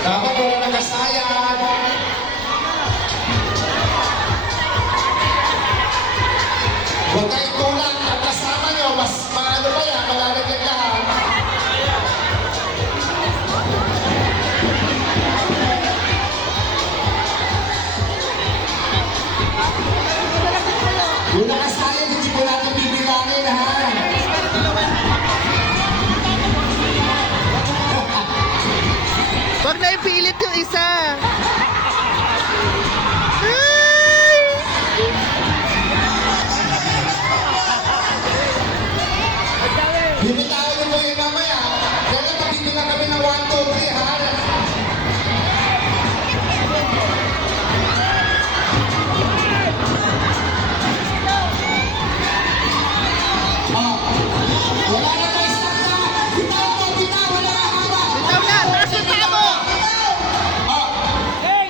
Dapat wala nagkasayang. Huwag kayong tulang. Ang kasama nyo, mas maano pa yan, malalagyan lahat. Yung nakasayang, hindi ko natin bibilangin, ha? Wag na ipilit yung isa. Ay! Bimitawan nyo po yung mamaya. Kaya pagbibigyan kami ng 1, 2, 3, ha? Oh, wala na po isang na. Bitaw po, bitaw, wala na hawak. Bitaw na, taas yung paa mo. Oh,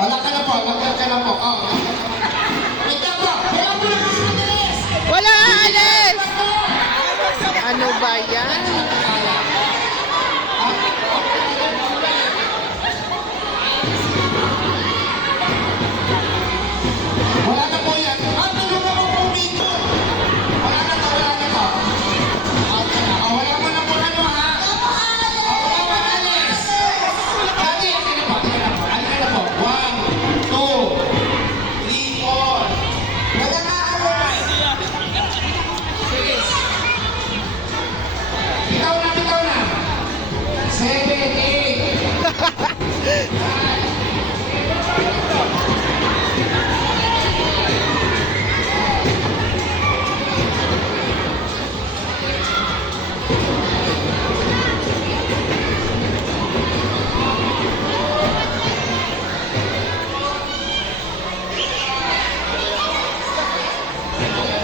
wala ka na po, lagyan ka na po. Oh, bitaw po, wala po na mabilis. Wala aalis. Ano ba yan? Wala na po yan. At tulungan mo po dito. Wala na to, wala na to. Okay na. Oh, wala mo na po ano, ha? Oh, wala alis. Dali, akin na po, akin na po. Akin na po. 1, 2, 3, 4. Wala na alis. Bitaw na. 7, 8.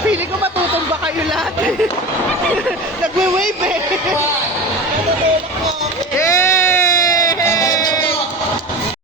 Pili ko matutumba kayo lahat. Nagwe-wave eh.